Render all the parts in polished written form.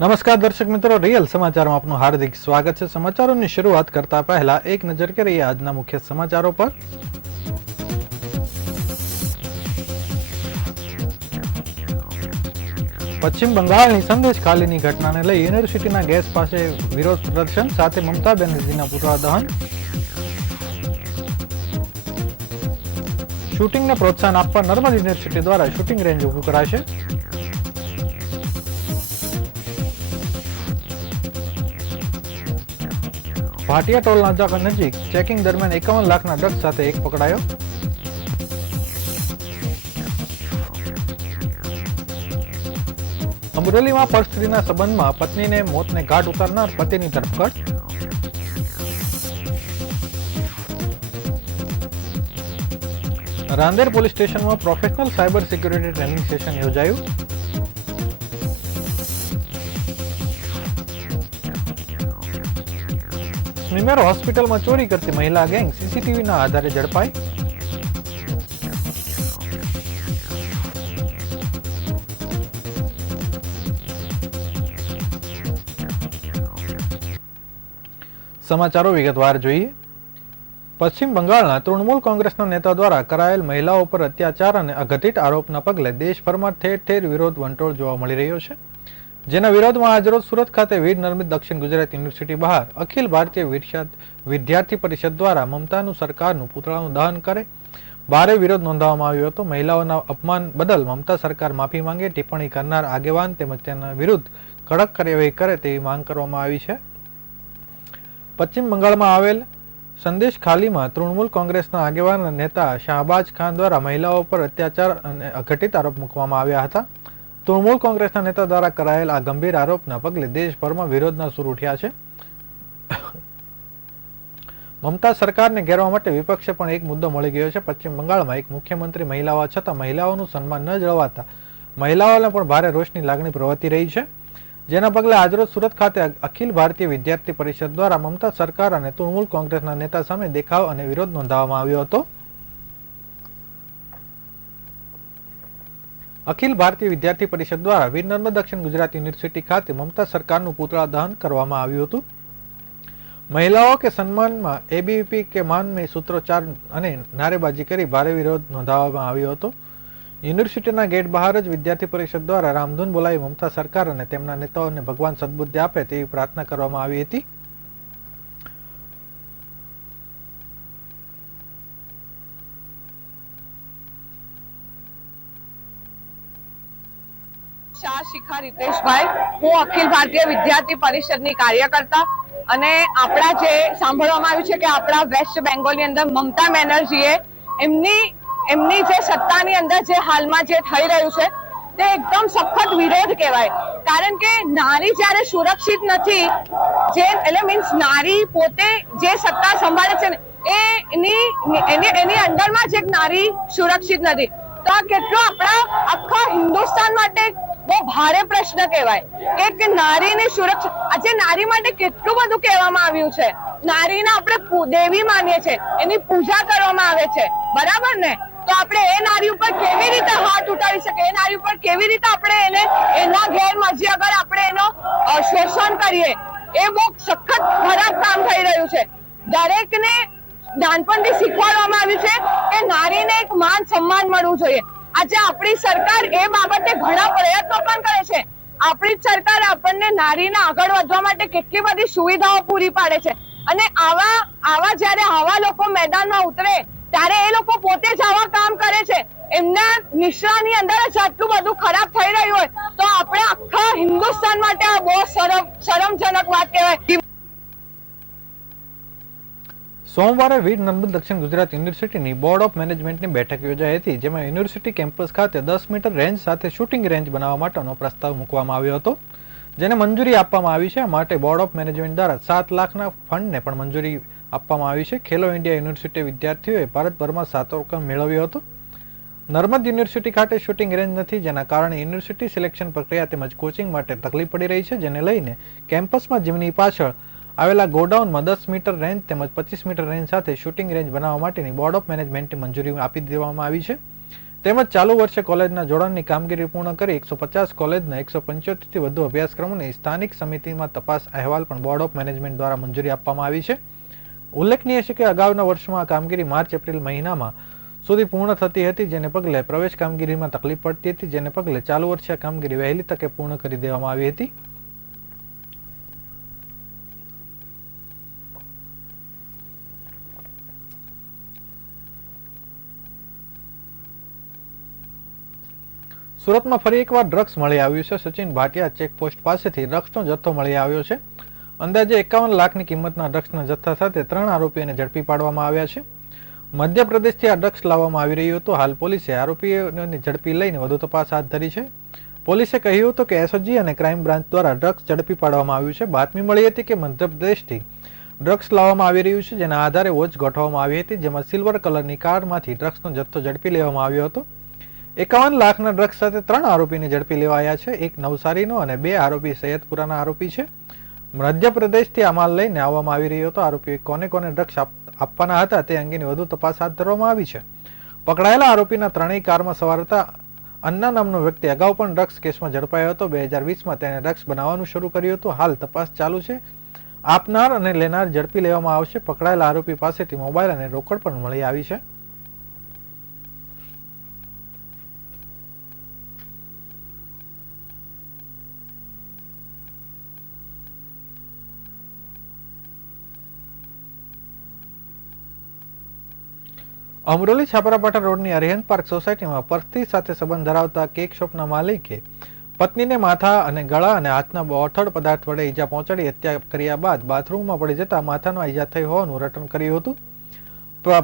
નમસ્કાર દર્શક મિત્રો, રિયલ સમાચારમાં આપનું હાર્દિક સ્વાગત છે। સમાચારોની શરૂઆત કરતા પહેલા એક નજર કરીએ આજના મુખ્ય સમાચારો પર। પશ્ચિમ બંગાળની સંદેશ ખાલીની ઘટનાને લઈ યુનિવર્સિટીના ગેટ પાસે વિરોધ પ્રદર્શન સાથે મમતા બેનર્જીના પુતળા દહન। શૂટિંગને પ્રોત્સાહન આપવા નર્મદ યુનિવર્સિટી દ્વારા શૂટિંગ રેન્જ ઊભું કરાશે। ભાટિયા ટોલ નાકા નજીક ચેકિંગ દરમિયાન 51 લાખના ડ્રગ્સ સાથે એક પકડાયો। અમરેલીમાં પરસ્ત્રીના સંબંધમાં પત્નીને મોતને ઘાટ ઉતારનાર પતિની ધરપકડ। રાંદેર પોલીસ સ્ટેશનમાં professional cyber security training session યોજાયું। સ્મીમેર હોસ્પિટલમાં ચોરી કરતી મહિલા ગેંગ સીસીટીવીના આધારે ઝડપાઈ। સમાચારો વિગતવાર જોઈએ। પશ્ચિમ બંગાળના તૃણમૂલ કોંગ્રેસના નેતા દ્વારા કરાયેલ મહિલાઓ પર અત્યાચાર અને અઘટિત આરોપના પગલે દેશભરમાં ઠેર ઠેર વિરોધ વંટોળ જોવા મળી રહ્યો છે, જેના વિરોધમાં આજરોજ સુરત ખાતે વીર નર્મિત દક્ષિણ ગુજરાત યુનિવર્સિટી બહાર અખિલ ભારતીય વિદ્યાર્થી પરિષદ દ્વારા મમતાનું સરકારનું પુતળાનું દહન કરે ભારે વિરોધ નોંધાવવામાં આવ્યો હતો। મહિલાઓના અપમાન બદલ મમતા સરકાર માફી માંગે, ટિપ્પણી કરનાર આગેવાન તેમજ તેના વિરુદ્ધ કડક કાર્યવાહી કરે તેવી માંગ કરવામાં આવી છે। પશ્ચિમ બંગાળમાં આવેલ સંદેશ ખાલીમાં તૃણમૂલ કોંગ્રેસના આગેવાન નેતા શાહબાજ ખાન દ્વારા મહિલાઓ પર અત્યાચાર અને અઘટિત આરોપ મૂકવામાં આવ્યા હતા। તૃણમૂલ કોંગ્રેસના નેતા દ્વારા કરાયેલ આ ગંભીર આરોપના પગલે દેશભરમાં વિરોધના સૂર ઉઠ્યા છે। મમતા સરકારને ઘેરવા માટે વિપક્ષે પણ એક મુદ્દો મળી ગયો છે। પશ્ચિમ બંગાળમાં એક મુખ્યમંત્રી મહિલા હોવા છતાં મહિલાઓનું સન્માન ન જળવાતા મહિલાઓને પણ ભારે રોષની લાગણી પ્રવર્તી રહી છે, જેના પગલે આજરોજ સુરત ખાતે અખિલ ભારતીય વિદ્યાર્થી પરિષદ દ્વારા મમતા સરકાર અને તૃણમૂલ કોંગ્રેસના નેતા સામે દેખાવ અને વિરોધ નોંધાવવામાં આવ્યો હતો। અખિલ ભારતીય વિદ્યાર્થી પરિષદ દ્વારા વીર નર્મદ દક્ષિણ ગુજરાત યુનિવર્સિટી ખાતે મમતા સરકારનું પુતળા દહન કરવામાં આવ્યું હતું। મહિલાઓ કે સન્માનમાં એબીવીપી કે માનને સૂત્રોચ્ચાર અને નારેબાજી કરી ભારે વિરોધ નોંધાવવામાં આવ્યો હતો। યુનિવર્સિટીના ગેટ બહાર જ વિદ્યાર્થી પરિષદ દ્વારા રામધૂન બોલાવી મમતા સરકાર અને તેમના નેતાઓને ભગવાન સદબુદ્ધિ આપે તેવી પ્રાર્થના કરવામાં આવી હતી। શાહ શિખા રીતેશભાઈ, હું અખિલ ભારતીય વિદ્યાર્થી પરિષદની કાર્યકર્તા અને આપણા જે સાંભળવામાં આવ્યું છે કે આપણા વેસ્ટ બેંગોલની અંદર મમતા બેનર્જીએ એમની જે સત્તાની અંદર જે હાલમાં જે થઈ રહ્યું છે તે એકદમ સખત વિરોધ કહેવાય। કારણ કે નારી જ્યારે સુરક્ષિત નથી, જે એટલે મીન્સ નારી પોતે જે સત્તા સંભાળે છે ને એની અંદરમાં જ એક નારી સુરક્ષિત નથી, તો આ કેટલો આપણા આખા હિન્દુસ્તાન માટે બહુ ભારે પ્રશ્ન કહેવાય કે નારીની સુરક્ષા। આજે નારી માટે કેટલું બધું કહેવામાં આવ્યું છે, નારીને આપણે દેવી માનીએ છીએ, એની પૂજા કરવામાં આવે છે, બરાબર ને? તો આપણે એ નારી ઉપર કેવી રીતે હાથ ઉઠાવી શકીએ? એ નારી ઉપર કેવી રીતે આપણે એને એના ગેરમરજી અગર આપણે એનો શોષણ કરીએ? એ બહુ સખત ખરાબ કામ થઈ રહ્યું છે। દરેકને નાનપણથી શીખવાડવામાં આવ્યું છે કે નારીને એક માન સન્માન મળવું જોઈએ। આજે આપણી સરકાર એ બાબતે ઘણા પ્રયત્નો પણ કરે છે। આપણી સરકાર આપણને નારીને આગળ વધવા માટે કેટલી બધી સુવિધાઓ પૂરી પાડે છે, અને આવા જ્યારે આવા લોકો મેદાનમાં ઉતરે ત્યારે એ લોકો પોતે જ આવા કામ કરે છે। એમના નિશ્રાની અંદર જ આટલું બધું ખરાબ થઈ રહ્યું હોય તો આપણે આખા હિન્દુસ્તાન માટે આ બહુ શરમજનક વાત કહેવાય। સોમવારે વીર નર્મદ દક્ષિણ ગુજરાત યુનિવર્સિટીની બોર્ડ ઓફ મેનેજમેન્ટની બેઠક યોજાઈ હતી, જેમાં યુનિવર્સિટી કેમ્પસ ખાતે 10 મીટર રેન્જ સાથે શૂટિંગ રેન્જ બનાવવા માટેનો પ્રસ્તાવ મૂકવામાં આવ્યો હતો, જેને મંજૂરી આપવામાં આવી છે। માટે બોર્ડ ઓફ મેનેજમેન્ટ દ્વારા 7 લાખના ફંડને પણ મંજૂરી આપવામાં આવી છે। ખેલો ઇન્ડિયા યુનિવર્સિટી વિદ્યાર્થીઓએ ભારતભરમાં 7 રકમ મેળવ્યો હતો। નર્મદ યુનિવર્સિટી ખાતે શૂટિંગ રેન્જ નથી, જેના કારણે યુનિવર્સિટી સિલેક્શન પ્રક્રિયા તેમજ કોચિંગ માટે તકલીફ પડી રહી છે, જેને લઈને કેમ્પસમાં જીમની પાછળ આવેલા ગોડાઉનમાં 10 મીટર રેન્જ તેમજ 25 મીટર રેન્જ સાથે શૂટિંગ રેન્જ બનાવવા માટેની બોર્ડ ઓફ મેનેજમેન્ટની મંજૂરી આપી દેવામાં આવી છે। તેમજ ચાલુ વર્ષે કોલેજના જોડાણની કામગીરી પૂર્ણ કરી 150 કોલેજના 175થી વધુ અભ્યાસક્રમોની સ્થાનિક સમિતિમાં તપાસ અહેવાલ પણ બોર્ડ ઓફ મેનેજમેન્ટ દ્વારા મંજૂરી આપવામાં આવી છે. ઉલ્લેખનીય છે કે અગાઉના વર્ષમાં આ કામગીરી માર્ચ-એપ્રિલ મહિનામાં સુધી પૂર્ણ થતી હતી, જેને પગલે પ્રવેશ કામગીરીમાં તકલીફ પડતી હતી, જેને પગલે ચાલુ વર્ષે આ કામગીરી વહેલી તકે પૂર્ણ કરી દેવામાં આવી હતી. સુરતમાં ફરી એકવાર ડ્રગ્સ મળી આવ્યું છે. સચિન ભાટિયા ચેકપોસ્ટ પાસેથી ડ્રગ્સનો જથ્થો મળી આવ્યો છે. અંદાજે 51 લાખની કિંમતના ડ્રગ્સના જથ્થા સાથે 3 આરોપીઓને ઝડપી પાડવામાં આવ્યા છે. મધ્યપ્રદેશથી આ ડ્રગ્સ લાવવામાં આવી રહ્યું હતું. હાલ પોલીસે આરોપીઓને ઝડપી લઈને વધુ તપાસ હાથ ધરી છે. પોલીસે કહ્યું હતું કે એસઓજી અને ક્રાઇમ બ્રાન્ચ દ્વારા ડ્રગ્સ ઝડપી પાડવામાં આવ્યું છે. બાતમી મળી હતી કે મધ્યપ્રદેશથી ડ્રગ્સ લાવવામાં આવી રહ્યું છે, જેના આધારે વોચ ગોઠવવામાં આવી હતી, જેમાં સિલ્વર કલરની કારમાંથી ડ્રગ્સનો જથ્થો ઝડપી લેવામાં આવ્યો હતો. 51 લાખના ડ્રગ્સ સાથે 3 આરોપીને ઝડપી લેવાયા છે. એક નવસારીનો અને 2 આરોપી સૈયદપુરાના આરોપી છે. મધ્યપ્રદેશથી આ માલ લઈને આવવામાં આવી રહ્યો હતો. આરોપીઓએ કોને કોને ડ્રગ્સ આપવાના હતા તે અંગેની વધુ તપાસ હાથ ધરવામાં આવી છે. પકડાયેલા આરોપીના ત્રણેય કારમાં સવાર હતા. અન્ના નામનો વ્યક્તિ અગાઉ પણ ડ્રગ્સ કેસમાં ઝડપાયો હતો. 2020માં તેણે ડ્રગ્સ બનાવવાનું શરૂ કર્યું હતું. હાલ તપાસ ચાલુ છે. આપનાર અને લેનાર ઝડપી લેવામાં આવશે. પકડાયેલા આરોપી પાસેથી મોબાઈલ અને રોકડ પણ મળી આવી છે. અમરોલી છાપરાપાટા રોડની અરિહંત પાર્ક સોસાયટીમાં પર્સથી સાથે સંબંધ ધરાવતા કેક શોપના માલિકે પત્નીને માથા અને ગળા અને હાથના બોથડ પદાર્થ વડે ઈજા પહોંચાડી હત્યા કર્યા બાદ બાથરૂમમાં પડી જતા માથાનો ઈજા થઈ હોવાનું રટણ કર્યું હતું.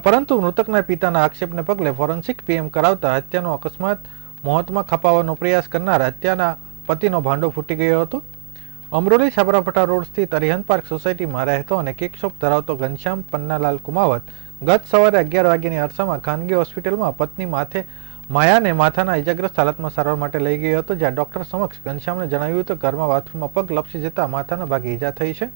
પરંતુ મૃતકના પિતાના આક્ષેપને પગલે ફોરેન્સિક પીએમ કરાવતા હત્યાનો અકસ્માત મોતમાં ખપાવવાનો પ્રયાસ કરનાર હત્યાના પતિનો ભાંડો ફૂટી ગયો હતો. અમરોલી છાપરાપાટા રોડ સ્થિત અરિહંત પાર્ક સોસાયટીમાં રહેતો અને કેક શોપ ધરાવતો ઘનશ્યામ પન્નાલાલ કુમાવત ગત સવારે 11 વાગ્યાની અરસામાં ખાનગી હોસ્પિટલમાં પત્ની માયાને માથાના ઇજાગ્રસ્ત હાલતમાં સારવાર માટે લઈ ગયો હતો, જ્યાં ડોક્ટર સમક્ષ ઘનશ્યામને જણાવ્યું હતું કે ઘરમાં બાથરૂમમાં પગ લપસી જતા માથાના ભાગે ઈજા થઈ છે.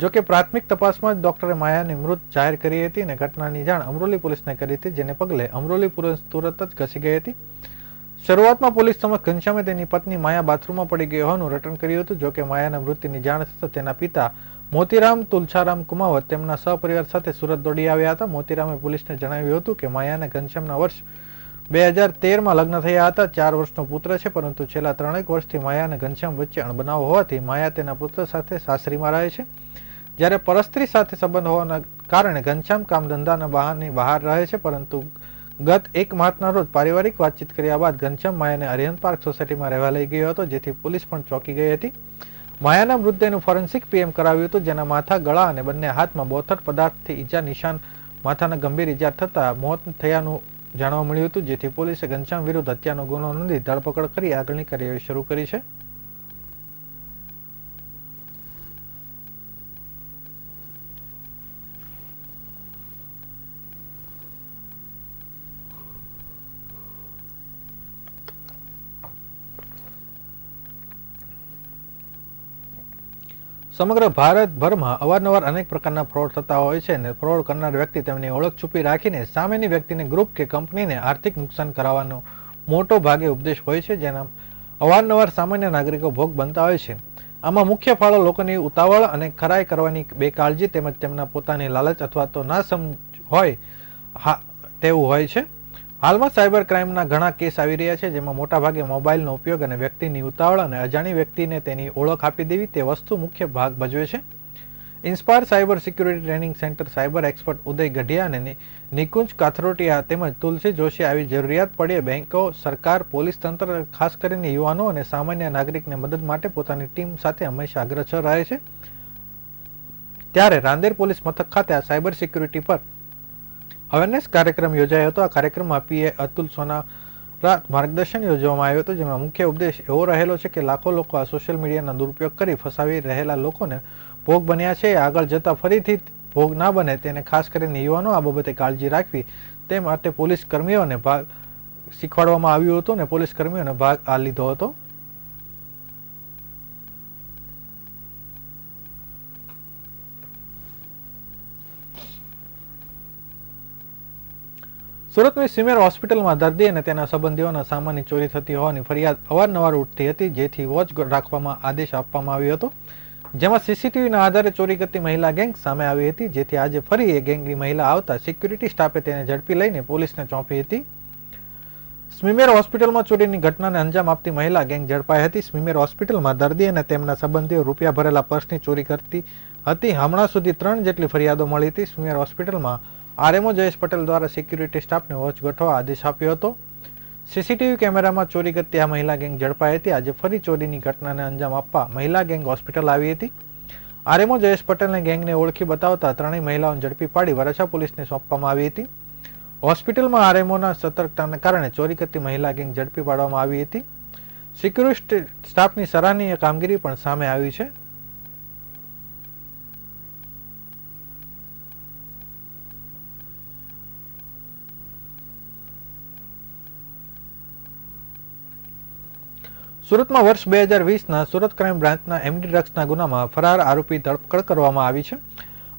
જોકે પ્રાથમિક તપાસમાં જ ડોક્ટરે માયાને મૃત જાહેર કરી હતી અને ઘટનાની જાણ અમરોલી પોલીસને કરી હતી, જેને પગલે અમરોલી પોલીસ તુરત જ ઘસી ગઈ હતી. શરૂઆતમાં પોલીસ સમક્ષ ઘનશ્યામે તેની પત્ની માયા બાથરૂમમાં પડી ગઈ હોવાનું રટણ કર્યું હતું. જોકે માયાના મૃત્યુની જાણ થતાં તેના પિતા મોતીરામ તુલછારામ કુમાવત તેમના સહપરિવાર સાથે સુરત દોડી આવ્યા હતા. મોતીરામે પોલીસને જણાવ્યું હતું કે માયાને ઘનશ્યામના વર્ષ 2013માં લગ્ન થયા હતા. 4 વર્ષનો પુત્ર છે, પરંતુ છેલ્લા 3 વર્ષથી માયા અને ઘનશ્યામ વચ્ચે અણબનાવ હોવાથી માયા તેના પુત્ર સાથે સાસરીમાં રહે છે, જ્યારે પરસ્ત્રી સાથે સંબંધ હોવાના કારણે ઘનશ્યામ કામ ધંધાના બહાને બહાર રહે છે. પરંતુ ગત 1 માર્ચના રોજ પારિવારિક વાતચીત કર્યા બાદ ઘનશ્યામ માયાને અરિહંત પાર્ક સોસાયટીમાં રહેવા લઈ ગયો હતો, જેથી પોલીસ પણ ચોંકી ગઈ હતી. માયાના મૃતદેહનું ફોરેન્સિક પીએમ કરાવ્યું હતું, જેના માથા, ગળા અને બંને હાથમાં બોથડ પદાર્થથી ઈજા નિશાન માથાના ગંભીર ઈજા થતા મોત થયાનું જાણવા મળ્યું હતું, જેથી પોલીસે ઘનશ્યામ વિરુદ્ધ હત્યાનો ગુનો નોંધી ધરપકડ કરી આગળની કાર્યવાહી શરૂ કરી છે. સમગ્ર ભારતભરમાં અવારનવાર અનેક પ્રકારના ફ્રોડ થતા હોય છે અને ફ્રોડ કરનાર વ્યક્તિ તેમની ઓળખ છુપી રાખીને સામેની વ્યક્તિને ગ્રુપ કે કંપનીને આર્થિક નુકસાન કરાવવાનો મોટો ભાગે ઉપદેશ હોય છે, જેના અવારનવાર સામાન્ય નાગરિકો ભોગ બનતા હોય છે. આમાં મુખ્ય ફાળો લોકોની ઉતાવળ અને ખરાઈ કરવાની બેકાળજી તેમજ તેમના પોતાની લાલચ અથવા તો ના સમજ હોય તેવું હોય છે. હાલમાં સાયબર ક્રાઇમના ઘણા કેસ આવી રહ્યા છે, જેમાં મોટાભાગે મોબાઈલનો ઉપયોગ અને વ્યક્તિની ઉતાવળ અને અજાણી વ્યક્તિને તેની ઓળખ આપી દેવી તે વસ્તુ મુખ્ય ભાગ ભજવે છે. Inspire cyber security training centre cyber expert Uday Gadhiya અને નિકુંજ કાથરોટિયા તેમજ તુલસી જોશી આવી જરૂરિયાત પડે બેંકો, સરકાર, પોલીસ તંત્ર ખાસ કરીને યુવાનો અને સામાન્ય નાગરિકને મદદ માટે પોતાની ટીમ સાથે હંમેશા અગ્રસર રહે છે. ત્યારે રાંદેર પોલીસ મથક ખાતે આ સાયબર સિક્યુરિટી પર અવેરનેસ કાર્યક્રમ યોજાયો હતો. આ કાર્યક્રમમાં પીએ અતુલ સોનારા માર્ગદર્શન યોજવામાં આવ્યું હતું, જેમાં મુખ્ય ઉદ્દેશ એવો રહેલો છે કે લાખો લોકો આ સોશિયલ મીડિયાનો દુરુપયોગ કરી ફસાવી રહેલા લોકોને ભોગ બન્યા છે. આગળ જતા ફરીથી ભોગ ના બને તેને ખાસ કરીને યુવાનો આ બાબતે કાળજી રાખવી તે માટે પોલીસ કર્મીઓને ભાગ શીખવાડવામાં આવ્યું હતું અને પોલીસ કર્મીઓને ભાગ આ લીધો હતો. સુરતની સિમેર હોસ્પિટલમાં દર્દી અને તેના સંબંધીઓના સામાનની ચોરી થતી હોવાની ફરિયાદ અવારનવાર ઉઠતી હતી, જેથી વોચ રાખવામાં આદેશ આપવામાં આવ્યો હતો, જેમાં સીસીટીવીના આધારે ચોરી કરતી મહિલા ગેંગ સામે આવી હતી, જેથી આજે ફરી એ ગેંગની મહિલા આવતા સિક્યુરિટી સ્ટાફે તેને ઝડપી લઈને પોલીસને સોંપી હતી. સ્મીમેર હોસ્પિટલમાં ચોરીની ઘટનાને અંજામ આપતી મહિલા ગેંગ ઝડપાઈ હતી. સ્મીમેર હોસ્પિટલમાં દર્દી અને તેમના સંબંધીઓ રૂપિયા ભરેલા પર્સની ચોરી કરતી હતી. હમણાં સુધી 3 જેટલી ફરિયાદો મળી હતી. સ્મીમેર હોસ્પિટલમાં આરએમઓ જયેશ પટેલ દ્વારા સિક્યુરિટી સ્ટાફને વોચ ગોઠવવા આદેશ આપ્યો હતો. સીસીટીવી કેમેરામાં ચોરી કરતી આ મહિલા ગેંગ ઝડપાઈ હતી. આજે ફરી ચોરીની ઘટનાને અંજામ આપવા મહિલા ગેંગ હોસ્પિટલ આવી હતી. આરએમઓ જયેશ પટેલને ગેંગને ઓળખી બતાવતા ત્રણેય મહિલાઓને ઝડપી પાડી વરાછા પોલીસને સોંપવામાં આવી હતી. હોસ્પિટલમાં આરએમઓના સતર્કતાને કારણે ચોરી કરતી મહિલા ગેંગ ઝડપી પાડવામાં આવી હતી. સિક્યુરિટી સ્ટાફની સરાહનીય કામગીરી પણ સામે આવી છે. સુરતમાં વર્ષ 2020ના સુરત ક્રાઇમ બ્રાન્ચના એમડી ડ્રગ્સના ગુનામાં ફરાર આરોપી ધરપકડ કરવામાં આવી છે.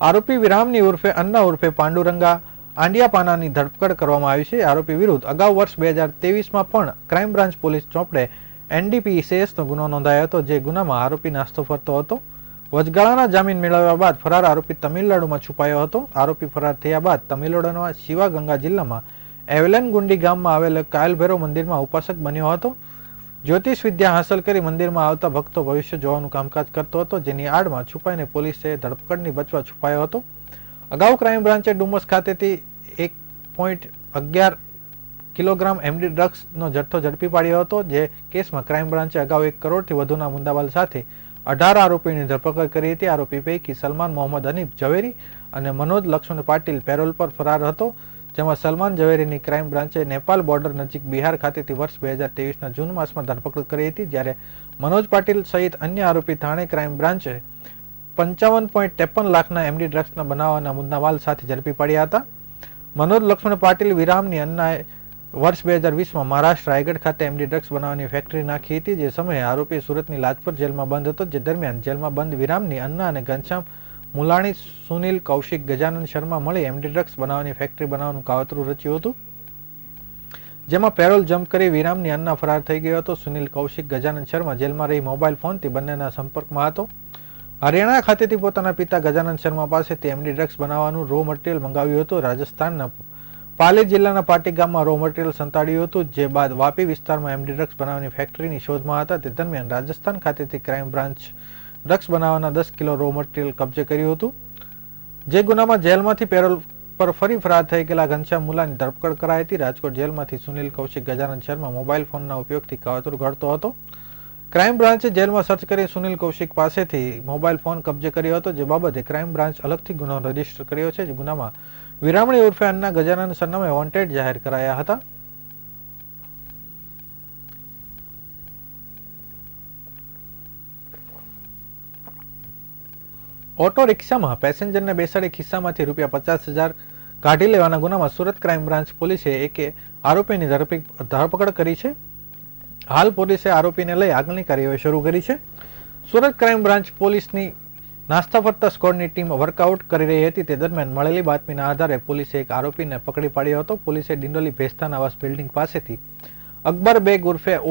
આરોપી વિરામની ઉર્ફે અન્ના ઉર્ફે પાંડુરંગા આંડિયાપાનાની ધરપકડ કરવામાં આવી છે. આરોપી વિરુદ્ધ અગાઉ વર્ષ 2023માં પણ ક્રાઇમ બ્રાન્ચ પોલીસ ચોપડે NDPCSનો ગુનો નોંધાયો હતો, જે ગુનામાં આરોપી નાસ્તો ફરતો હતો. વચગાળાના જામીન મેળવ્યા બાદ ફરાર આરોપી તમિલનાડુમાં છુપાયો હતો. આરોપી ફરાર થયા બાદ તમિલનાડુના શિવાગંગા જિલ્લામાં એવલનગુંડી ગામમાં આવેલ કાયલભૈરવ મંદિરમાં ઉપાસક બન્યો હતો. જ્યોતિષ વિદ્યા હાંસલ કરી મંદિરમાં આવતા ભક્તો ભવિષ્ય જોવાનું કામકાજ કરતો હતો, જેની આડમાં છુપાઈને પોલીસે ધરપકડની બચવા છુપાયો હતો. અગાઉ ક્રાઇમ બ્રાન્ચે ડુમસ ખાતેથી 1.11 કિલોગ્રામ એમડી ડ્રગ્સનો જથ્થો ઝડપી પાડ્યો હતો. જે કેસમાં ક્રાઇમ બ્રાન્ચે અગાઉ 1 કરોડથી વધુના મુદ્દામાલ સાથે 18 આરોપીની ધરપકડ કરી હતી. આરોપી પૈકી સલમાન મોહમ્મદ હનીફ ઝવેરી અને મનોજ લક્ષ્મણ પાટીલ પેરોલ પર ફરાર હતો, જેમાં સલમાન ઝવેરીની ક્રાઇમ બ્રાન્ચે નેપાલ બોર્ડર નજીક બિહાર ખાતેથી વર્ષ 2023ના જૂન માસમાં ધરપકડ કરી હતી, જ્યારે મનોજ પાટીલ સહિત અન્ય આરોપી થાણે ક્રાઇમ બ્રાન્ચે 55.53 લાખના એમડી ડ્રગ્સના બનાવવાના મુદ્દામાલ સાથે ઝડપી પડ્યા હતા. મનોજ લક્ષ્મણ પાટીલ વિરામની અન્નાએ વર્ષ 2020માં મહારાષ્ટ્ર રાયગઢ ખાતે એમડી ડ્રગ્સ બનાવવાની ફેક્ટરી નાખી હતી, જે સમયે આરોપી સુરતની લાજપત જેલમાં બંધ હતો. જે દરમિયાન જેલમાં બંધ વિરામની અન્ના અને ઘનશ્યામ મુલાણી, સુનિલ કૌશિક, ગજાનંદ શર્મા મળી એમડી ડ્રગ્સ બનાવવાની ફેક્ટરી બનાવવાનું કાવતરું રચ્યું હતું, જેમાં પેરોલ જમ્પ કરી વિરામની અન્ના ફરાર થઈ ગયો હતો. સુનિલ કૌશિક, ગજાનંદ શર્મા જેલમાં રહી મોબાઈલ ફોનથી બંનેના સંપર્કમાં હતો. હરિયાણા ખાતેથી પોતાના પિતા ગજાનંદ શર્મા પાસેથી એમડી ડ્રગ્સ બનાવવાનું રો મટીરિયલ મંગાવ્યું હતું. રાજસ્થાનના પાલી જિલ્લાના પાટી ગામમાં રો મટીરિયલ સંતાડ્યું હતું, જે બાદ વાપી વિસ્તારમાં એમડી ડ્રગ્સ બનાવવાની ફેક્ટરીની શોધમાં હતા. તે દરમિયાન રાજસ્થાન ખાતેથી ક્રાઇમ બ્રાન્ચ ડ્રગ્સ બનાવવાના 10 કિલો રો મટીરિયલ કબજે કર્યું હતું. જે ગુનામાં જેલમાંથી પેરોલ પર ફરી ફરાર થઈ ગયેલા ઘનશ્યામ મુલાની ધરપકડ કરાઈ હતી. રાજકોટ જેલમાંથી સુનિલ કૌશિક, ગજાનંદ શર્મા મોબાઈલ ફોનના ઉપયોગથી કાવતરું ઘડતો હતો. ક્રાઇમ બ્રાન્ચે જેલમાં સર્ચ કરી સુનિલ કૌશિક પાસેથી મોબાઈલ ફોન કબજે કર્યો હતો, જે બાબતે ક્રાઇમ બ્રાન્ચ અલગથી ગુનો રજીસ્ટર કર્યો છે. જે ગુનામાં વિરામણી ઉર્ફે અન્ના ગજાનંદ સરનામે વોન્ટેડ જાહેર કરાયા હતા. ઓટો રિક્ષામાં પેસેન્જરને બેસાડી ખિસ્સામાંથી ₹50,000 કાઢી લેવાના ગુનામાં સુરત ક્રાઇમ બ્રાન્ચ પોલીસે એક આરોપીની ધરપકડ કરી છે. હાલ પોલીસે આરોપીને લઈ આગળની કાર્યવાહી શરૂ કરી છે. સુરત ક્રાઇમ બ્રાન્ચ પોલીસની નાસ્તા ફરતા સ્કોડની ટીમ વર્કઆઉટ કરી રહી હતી. તે દરમિયાન મળેલી બાતમીના આધારે પોલીસે એક આરોપીને પકડી પાડ્યો હતો. પોલીસે ડિંડોલી ભેસ્તાન આવાસ બિલ્ડિંગ પાસેથી અકબર બેગ ઉર્ફે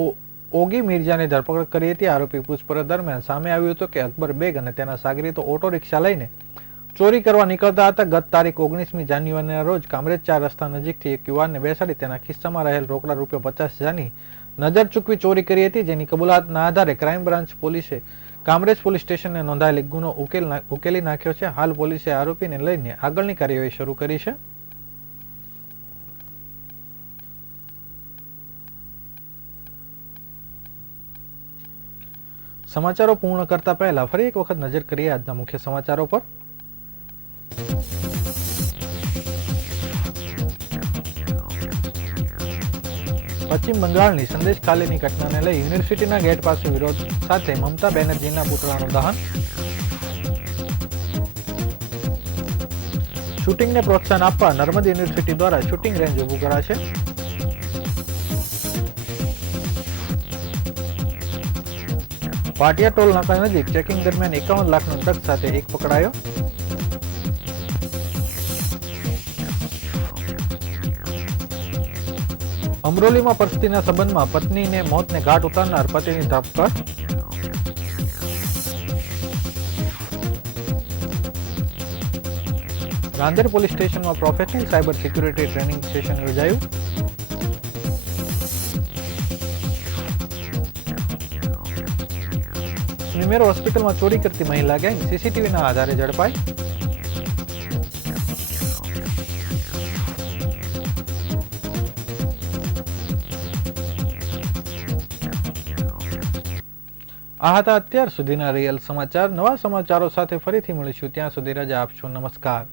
ઓગી મિર્જાની ધરપકડ કરી હતી. આરોપી પૂછપરછ દરમિયાન સામે આવ્યું હતું કે અકબર બેગ અને તેના સાગરીતો ઓટો રિક્ષા લઈને ચોરી કરવા નીકળતા હતા. ગત તારીખ 19મી જાન્યુઆરીના રોજ કામરેજ 4 રસ્તા નજીકથી એક યુવાનને બેસાડી તેના ખિસ્સામાં રહેલ રોકડા ₹50,000ની નજર ચૂકવી ચોરી કરી હતી, જેની કબૂલાતના આધારે ક્રાઇમ બ્રાન્ચ પોલીસે કામરેજ પોલીસ સ્ટેશને નોંધાયેલ ગુનો ઉકેલી નાખ્યો છે. હાલ પોલીસે આરોપીને લઈને આગળની કાર્યવાહી શરૂ કરી છે. સમાચારો પૂર્ણ કરતા પહેલા ફરી એક વખત નજર કરીએ આજના મુખ્ય સમાચારો પર. પશ્ચિમ બંગાળની સંદેશ ખાલીની ઘટનાને લઈ યુનિવર્સિટીના ગેટ પાસે વિરોધ સાથે મમતા બેનર્જીના પુતળાનું દહન. શૂટિંગને પ્રોત્સાહન આપવા નર્મદ યુનિવર્સિટી દ્વારા શૂટિંગ રેન્જ ઊભું કરાશે. પાટિયા ટોલ નાકા નજીક ચેકિંગ દરમિયાન 51 લાખનો ડ્રગ્સ સાથે એક પકડાયો. અમરોલીમાં પત્નીના સંબંધમાં પત્નીને મોતને ઘાટ ઉતારનાર પતિની ધરપકડ. રાંદેર પોલીસ સ્ટેશનમાં professional cyber security training session યોજાયું. નિમેરો હોસ્પિટલમાં ચોરી કરતી મહિલા ગેંગ સીસીટીવીના આધારે ઝડપાઈ. આ હતા અત્યાર સુધીના રિયલ સમાચાર. નવા સમાચારો સાથે ફરીથી મળીશું. ત્યાં સુધી રજા આપશો. નમસ્કાર.